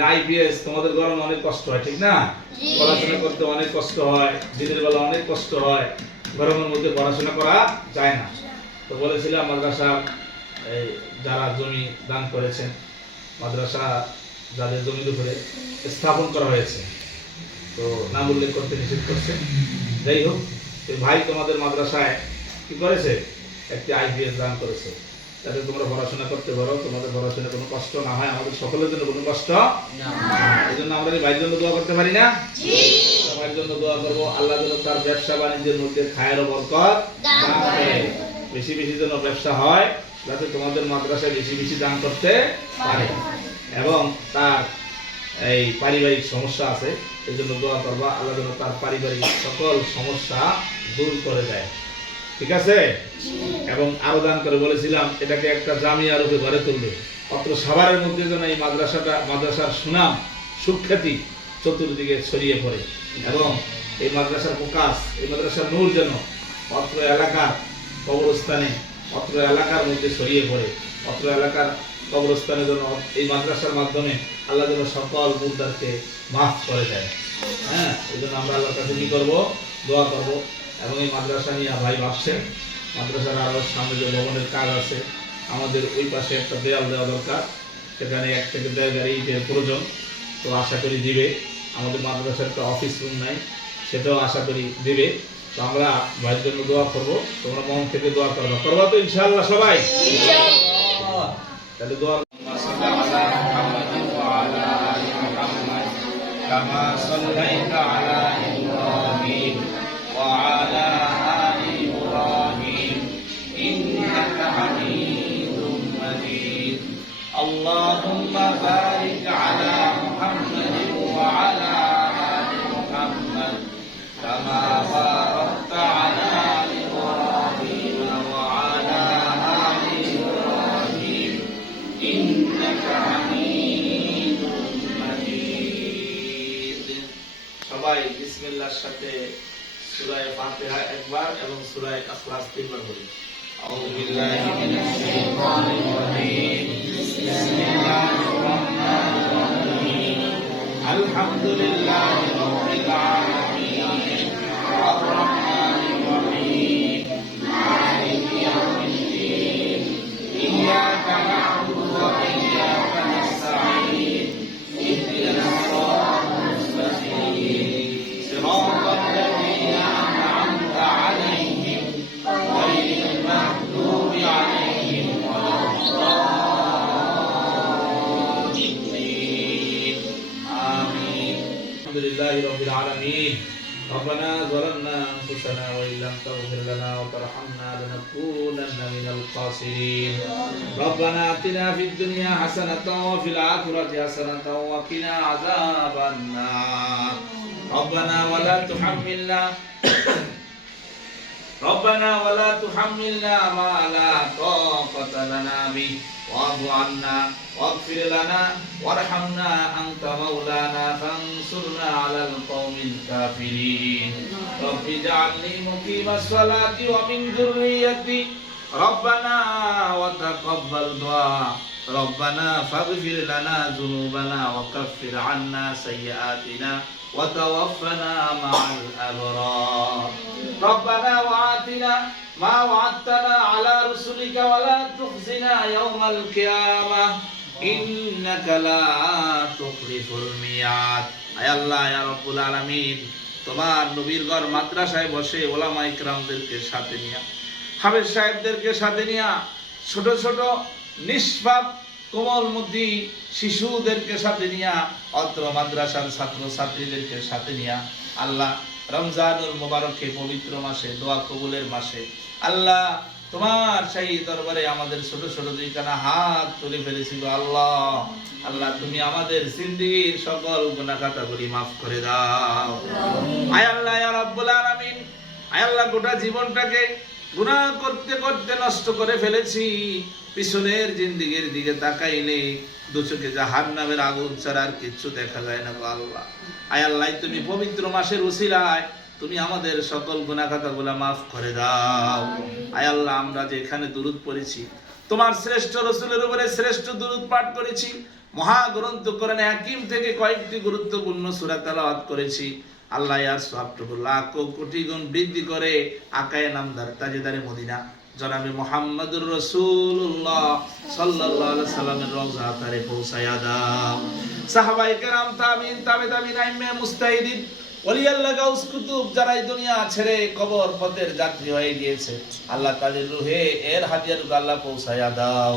IPS তোমাদের গরমে অনেক কষ্ট হয় ঠিক না? পড়াশোনা করতে অনেক কষ্ট হয় দিনের বেলা অনেক কষ্ট হয় গরমের মধ্যে পড়াশোনা করা যায় না। তো বলেছিলাম মাদ্রাসা এই যারা জমি দান করেছেন মাদ্রাসা যাদের জমির উপরে স্থাপন করা হয়েছে তো নাম উল্লেখ করতে নিষেধ করছে। যাই হোক এই ভাই তোমাদের মাদ্রাসায় কি করেছে? একটি আইপিএস দান করেছে। যাতে তোমরা পড়াশোনা করতে পারো তোমাদের পড়াশোনা কোনো কষ্ট না হয় আমাদের সকলের জন্য কোনো কষ্ট? এই জন্য আমরা ভাইয়ের জন্য দোয়া করতে পারি না? ভাইয়ের জন্য দোয়া করব আল্লাহ যেন তার ব্যবসা বাণিজ্যের মধ্যে খায়ের ও বরকত বেশি বেশি যেন ব্যবসা হয় যাতে তোমাদের মাদ্রাসায় বেশি বেশি দান করতে পারে। এবং তার এই পারিবারিক সমস্যা আছে এই জন্য দোয়া করবা আল্লাহ যেন তার পারিবারিক সকল সমস্যা দূর করে দেয়। ঠিক আছে? এবং আরও দান করে বলেছিলাম, এটাকে একটা জামিয়া রূপে গড়ে তুলবে। অত্র সাভারের মধ্যে যেন এই মাদ্রাসাটা, মাদ্রাসার সুনাম, সুখ্যাতি চতুর্দিকে ছড়িয়ে পড়ে। এবং এই মাদ্রাসার প্রকাশ এই মাদ্রাসার নূর যেন অত্র এলাকার কবরস্থানে, অত্র এলাকার মধ্যে ছড়িয়ে পড়ে। অত্র এলাকার কবরস্থানে যেন এই মাদ্রাসার মাধ্যমে আল্লাহ যেন সকল মুদ্দারকে মাফ করে দেয়। হ্যাঁ? এই জন্য আমরা আল্লাহর কাছে কি করব? দোয়া করব। এবং এই মাদ্রাসা নিয়ে ভাই ভাবছেন মাদ্রাসার আরও সামনে যে ভবনের কাজ আছে আমাদের ওই পাশে একটা দেয়াল দেওয়া দরকার সেখানে এক থেকে দেড় গাড়ি ইটের প্রয়োজন তো আশা করি দিবে আমাদের মাদ্রাসার একটা অফিস রুম নাই সেটাও আশা করি দিবে তো আমরা ভাইয়ের জন্য দোয়া করবো তোমরা মন থেকে দোয়া করবো করবা তো ইনশাআল্লাহ সবাই তাহলে দোয়া كما صليت على রহিম। আলহামদুলিল্লাহি الحمد لله رب العالمين. ربنا ظلمنا أنفسنا وإن لم تغفر لنا وترحمنا لنكونن من الخاسرين. ربنا آتنا في الدنيا حسنة وفي الآخرة حسنة وقنا عذاب النار. ربنا ولا تحملنا ربنا ولا تحملنا ما لا طاقة لنا به. واعف عنا واغفر لنا وارحمنا أنت مولانا فانصرنا على القوم الكافرين رب اجعلني مقيم الصلاة ومن ذريتي ربنا وتقبل دعاء ربنا فاغفر لنا ذنوبنا وكفر عنا سيئاتنا وتوفنا مع الأبرار ربنا وآتنا ما وعدتنا على رسلك ولا تخزنا يوم القيامة إنك لا تخلف الميعاد আয় আল্লাহ ইয়া রব্বুল আলামিন তোমার নবীর ঘর মাদ্রাসায় বসে ওলামা ইকরামদেরকে সাথে নিয়া হাফেজ সাহেবদেরকে সাথে নিয়া ছোট ছোট নিষ্পাপ কোমলমতি শিশুদেরকে সাথে নিয়া অত্র মাদ্রাসার ছাত্র ছাত্রীদেরকে সাথে নিয়া আল্লাহ রমজানুল মোবারকে পবিত্র মাসে দোয়া কবুলের মাসে আল্লাহ তোমার সেই দরবারে আমাদের ছোট ছোট দুইখানা হাত তুলে ফেলেছিল আল্লাহ। আল্লাহ তুমি আমাদের জিন্দিগির সকল গুনাহ খাতাগুলি মাফ করে দাও। আয় আল্লাহ রাব্বুল আলামিন। আয় আল্লাহ গোটা জীবনটাকে গুনাহ করতে করতে নষ্ট করে ফেলেছি। পিছনের জিন্দিগির দিকে তাকাইলে দু চোখে জাহান নামের আগুন ছাড়া আর কিচ্ছু দেখা যায় না গো আল্লাহ। আয় আল্লাহ তুমি পবিত্র মাসের উসিলায় তুমি আমাদের সকল গুনাহ খাতাগুলা মাফ করে দাও। আয় আল্লাহ আমরা যে এখানে দুরুদ পড়েছি তোমার শ্রেষ্ঠ রসুলের উপরে শ্রেষ্ঠ দুরুদ পাঠ করেছি। মহাগ্রন্থ করেন হাকিম থেকে কয়েকটি গুরুত্বপূর্ণ সূরা তেলাওয়াত করেছি। আল্লাহ ইয়ার সবটুকু লাখ কোটি গুণ বৃদ্ধি করে আকায়ে নামদার তাজেদারে মদিনা। জনাবে মোহাম্মদুর রসুল্লাহ সাল্লাল্লাহু আলাইহি সাল্লামের রওজা তারে পৌঁছায়া দাও। সাহাবাই কেরাম তাবিন তাবে তাবিন আইমে মুস্তাহিদিন ওলিয়াল্লাহ গাউস কুতুব যারা এই দুনিয়া ছেড়ে কবর পথের যাত্রী হয়ে গিয়েছে আল্লাহ তাদের রুহে এর হাতিয়ার আল্লাহ পৌঁছায়া দাও।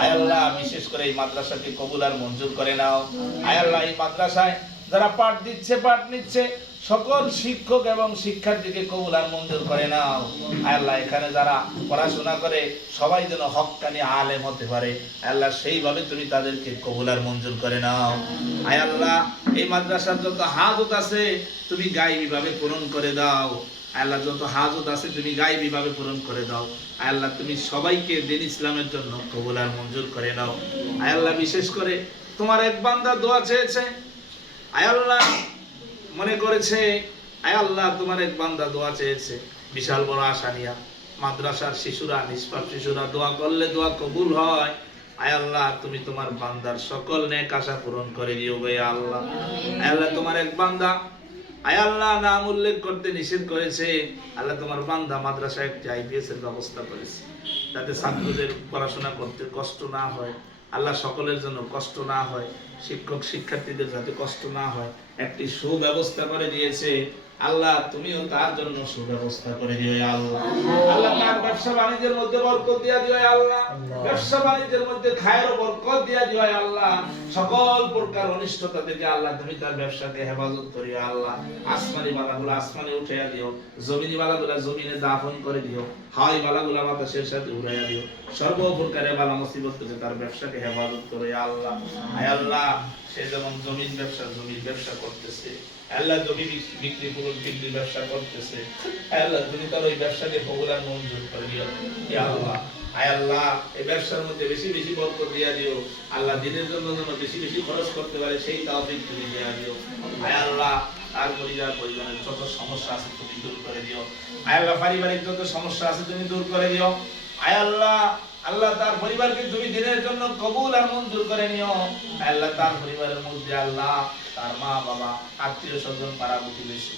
আয় আল্লাহ বিশেষ করে এই মাদ্রাসাকে কবুল আর মঞ্জুর করে নাও। আয় আল্লাহ এই মাদ্রাসায় যারা পাঠ দিচ্ছে পাঠ নিচ্ছে সকল শিক্ষক এবং শিক্ষার্থীকে কবুল আর মঞ্জুর করে নাও। আল্লাহ, এখানে যারা পড়াশোনা করে, সবাই যেন হক্কানি আলেম হতে পারে। আল্লাহ, সেইভাবে তুমি তাদেরকে কবুল আর মঞ্জুর করে নাও। আয় আল্লাহ, এই মাদ্রাসার যত হাজত আছে, তুমি গাইবি ভাবে পূরণ করে দাও। আল্লাহ, যত হাজত আছে, তুমি গাইবি ভাবে পূরণ করে দাও। আল্লাহ, তুমি সবাইকে দিন ইসলামের জন্য কবুল আর মঞ্জুর করে নাও। আয় আল্লাহ, বিশেষ করে তোমার এক বান্দা দোয়া চেয়েছে। আয় আল্লাহ করেছে, আয় আল্লাহ, তোমার এক বান্দা দোয়া চেয়েছে। বিশাল বড় আশা নিয়া। মাদ্রাসার শিশুরা, নিষ্পাপ শিশুরা দোয়া করলে দোয়া কবুল হয়। আয় আল্লাহ, তুমি তোমার বান্দার সকল নেক আশা পূরণ করে দিও গে আল্লাহ। আয় আল্লাহ, তোমার এক বান্দা। আয় আল্লাহ, নাম উল্লেখ করতে নিষেধ করেছে। আল্লাহ, তোমার বান্দা মাদ্রাসা একটি আইপিএস এর ব্যবস্থা করেছে। যাতে ছাত্রদের পড়াশোনা করতে কষ্ট না হয়। আল্লাহ সকলের জন্য কষ্ট না হয়, শিক্ষক, শিক্ষার্থীদের যাতে কষ্ট না হয়, একটি সুব্যবস্থা করে দিয়েছে। আল্লাহ তুমিও তার জন্য সুব্যবস্থা করে দিও আল্লাহ। আল্লাহ তার ব্যবসা বাণিজ্যের মধ্যে বরকত দিয়া দিও আল্লাহ। ব্যবসা বাণিজ্যের মধ্যে খায়ের বরকত দিয়া দিও আল্লাহ। সকল প্রকার অনিষ্টতা থেকে আল্লাহ তুমি তার ব্যবসাকে হেফাজত করিও আল্লাহ। আসমানি বালাগুলো আসমানে উঠাইয়া দিও জমিনি বালাগুলা জমিনে দাফন করে দিও হাওয়াই বালাগুলা বাতাসের সাথে উড়াইয়া দিও। সর্ব প্রকারের বালা মুসিবত থেকে তার ব্যবসাকে হেফাজত করে আল্লাহ। আয় আল্লাহ সে যেমন জমির ব্যবসা জমির ব্যবসা করতেছে। আল্লাহ জমি বিক- বিক্রি বিক্রির ব্যবসা করতেছে। আল্লাহ, তুমি তার ওই ব্যবসাকে কবুল মঞ্জুর করে দিও আল্লাহ, আয় আল্লাহ, এই ব্যবসার মধ্যে বেশি বেশি বরকত দিয়া দিও। আল্লাহ দিনের জন্য যেন বেশি বেশি খরচ করতে পারে, সেই তাওফিক তুমি দিয়া দিও। আয় আল্লাহ, তার পরিবার পরিবারের যত সমস্যা আছে তুমি দূর করে দিও। আয় আল্লাহ, পারিবারিক যত সমস্যা আছে তুমি দূর করে দিও। আয় আল্লাহ আল্লাহ তার পরিবারকে তুমি দিনের জন্য কবুল আর মঞ্জুর করে নিও। আল্লাহ তার পরিবারের মধ্যে আল্লাহ, তার মা, বাবা, আত্মীয় স্বজন, পাড়া প্রতিবেশী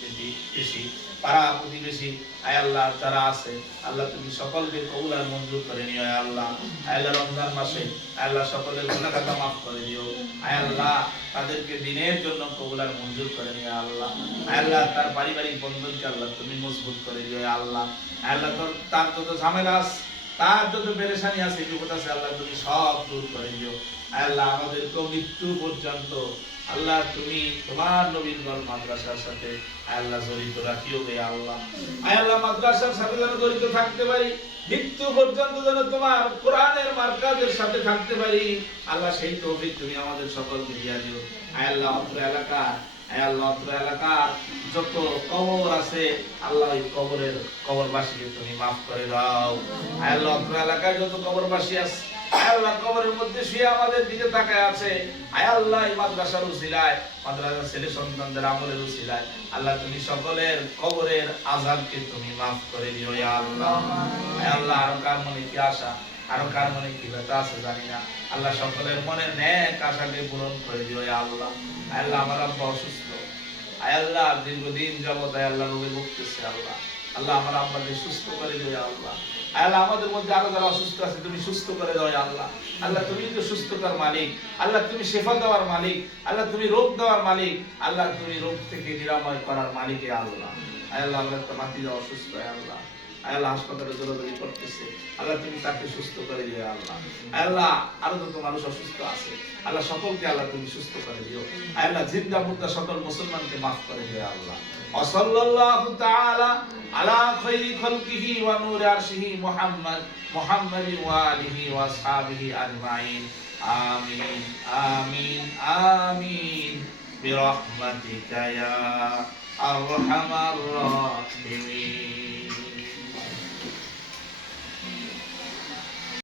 বেশি পাড়া প্রতিবেশী, আয় আল্লাহ, যারা আছে, আল্লাহ তুমি সকলকে কবুল আর মঞ্জুর করে নিও, আয় আল্লাহ। আল্লাহ রমজান মাসে আল্লাহ সকলের গুনাহ খাতা মাফ করে দিও। আয় আল্লাহ তাদেরকে দিনের জন্য কবুল আর মঞ্জুর করে নিও আল্লাহ। আল্লাহ তার পারিবারিক বন্ধনকে আল্লাহ তুমি মজবুত করে দিও আল্লাহ। আল্লাহ তোর, তার যত ঝামেলা আছে তার যত পেরেশানি আছে বিপদ আছে, আল্লাহ তুমি সব দূর করে দিও। আল্লাহ আমাদেরকে মৃত্যু পর্যন্ত আল্লাহ তুমি তোমার নবীনগর মাদ্রাসার সাথে আল্লাহ জড়িত রাখিও গে আল্লাহ। আল্লাহ, মাদ্রাসার সাথে যেন জড়িত থাকতে পারি, মৃত্যু পর্যন্ত যেন তোমার কোরআনের মার্কাজের সাথে থাকতে পারি। আল্লাহ, সেই তৌফিক তুমি আমাদের সকলকে দিয়া দিও। আল্লাহ, অত্র এলাকা আল্লাহ যত কবর আছে, আল্লাহ ওই কবরের কবরবাসীকে তুমি মাফ করে দাও। এলাকায় যত কবরবাসী আছে কবরের মধ্যে শুয়ে আমাদের দিকে তাকায় আছে। মাদ্রাসার উসিলায়, মাদ্রাসার ছেলে সন্তানদের আমলের আল্লাহ তুমি সকলের কবরের আজাবকে তুমি মাফ করে দিও আল্লাহ। আল্লাহ আরও কার মনে কি আশা? আরও কার মনে কি ব্যথা আছে জানি না। আল্লাহ সকলের মনে ন্যাক আশাকে পূরণ করে দিও আল্লাহ। আল্লাহ, আমার আব্বা অসুস্থ। আয় আল্লাহ, দীর্ঘদিন যাবত আয় আল্লাহ রোগে ভুগতেছে আল্লাহ। আল্লাহ, আমার আব্বাকে সুস্থ করে দিও আল্লাহ। আল্লাহ, আমাদের মধ্যে আরও যারা অসুস্থ আছে, তুমি সুস্থ করে দাও আল্লাহ। আল্লাহ, তুমি তো সুস্থতার মালিক। আল্লাহ, তুমি শেফা দেওয়ার মালিক। আল্লাহ, তুমি রোগ দেওয়ার মালিক। আল্লাহ, তুমি রোগ থেকে নিরাময় করার মালিক আল্লাহ। আল্লাহ, আমরা একটা মাতিরা অসুস্থ আল্লাহ। আল্লাহ হাসপাতালে দৌড়াদৌড়ি করতেছে আল্লাহ তুমি তাকে সুস্থ করে দিও আল্লাহ আয় আল্লাহ আরো যত মানুষ অসুস্থ আছে আল্লাহ সকলকে আল্লাহ তুমি সুস্থ করে দিও আয় আল্লাহ জিন্দা মুর্দা সকল মুসলমানকে মাফ করে দিও আল্লাহ ওয়াসাল্লাল্লাহু তাআলা আলা খাইরি খালকিহি ওয়া নূরি আরশিহি মুহাম্মদ মুহাম্মাদ ওয়া আলিহি ওয়া আসহাবিহি আজমাইন আমিন আমিন আমিন برحمتك يا أرحم الراحمين